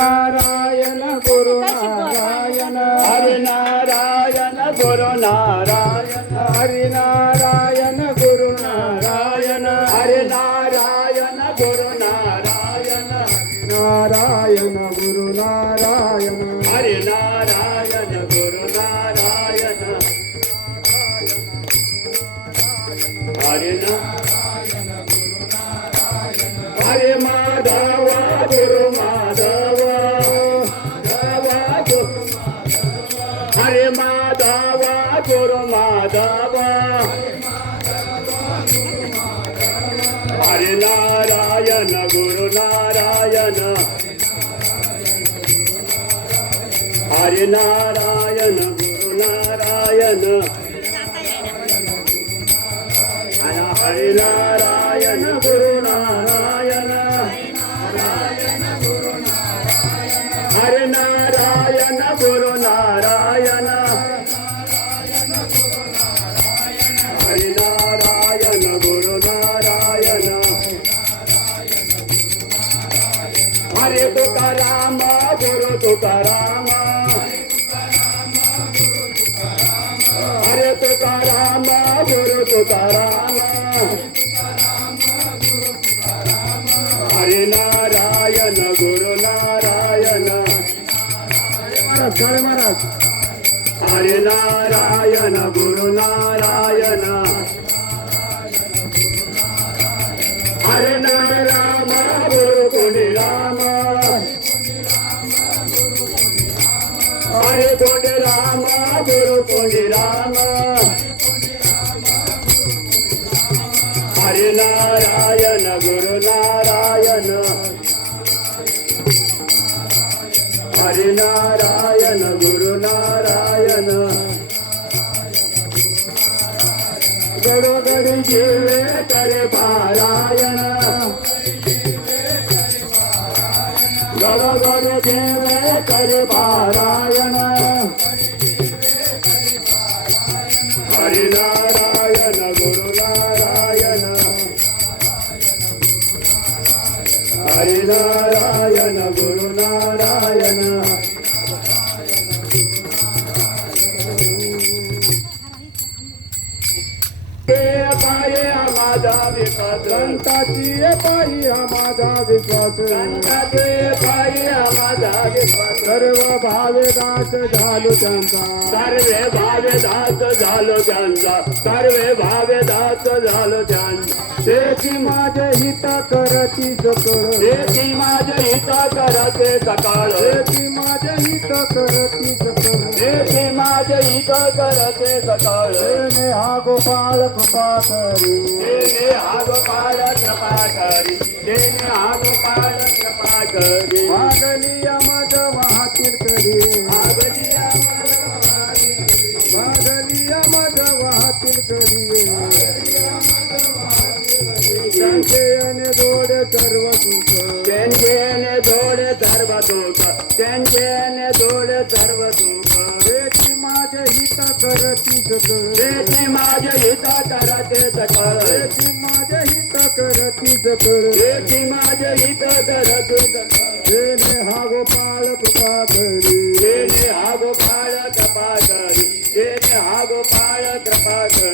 नारायण गुरु नारायण. हरि नारायण गुरु नारायण. हरि नारायण गुरु नारायण. हरि नारायण गुरु नारायण. नारायण गुरु नारायण. हरि नारायण गुरु नारायण. हरि नारायण. हरे माधव गुरु माधव। हरे नारायण गुरु नारायण। हरे नारायण गुरु नारायण। हरे नारायण गुरु गुरु तुकाराम हरे तुकाराम गुरु तुकाराम हरे नारायण गुरु नारायण महाराज महाराज हरे नारायण गुरु नारायण हरे रामा गुरु कुंडी रामा हरे नारायण गुरु नारायण हरे नारायण गुरु नारायण गडोगडी जीवे करे पारायण गडोगडी जीवे करे पारायण हरि नारायण माझा विश्वास संताची पायी हा माझा विश्वास. संताचे पायी माझा विश्वास. सर्व भावे दास झालो त्यांचा. सर्वे भावे दास झालो त्यांचा. सर्वे भावे दास झालो त्यांचा. तेची माझे हित करती सकळ शेती माझे हित करते सकाळ तेची माझे हित करती सकळ शेती माझे हित करते सकाळ तेने हा गोपाळ कृपा करी देने हा गोपाळ कृपा करी देने हा गोपाळ कृपा करी मागणी मज वाहतील करी जोड सर्व सुख. त्यांचे जोडे सर्व दुःख त्यांचे जोडे सर्व दुःख तेची माझे हित करती सकळ शेती माझे हित करते सकाळ तेची माझे हित करती सकळ शेती माझे हित करते सकाळ हा गोपाळ कृपा करी देने हा गोपाळ कृपा करी हा गोपाळ कृपा करी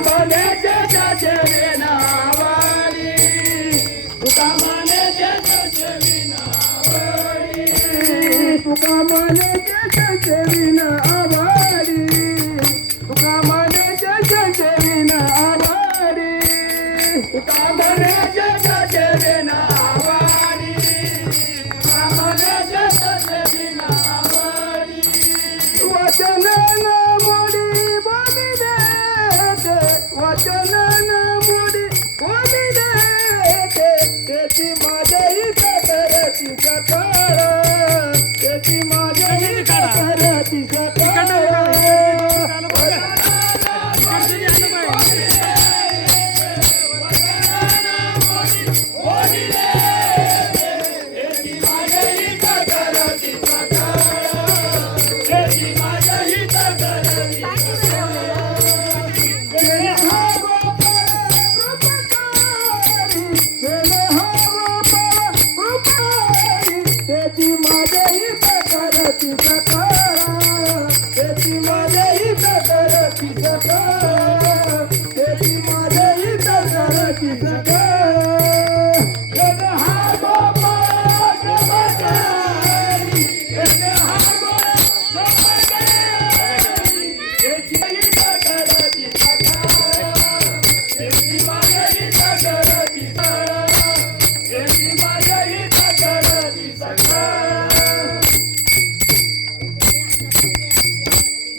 तुका म्हणे जगाचे नावाडी सकाळ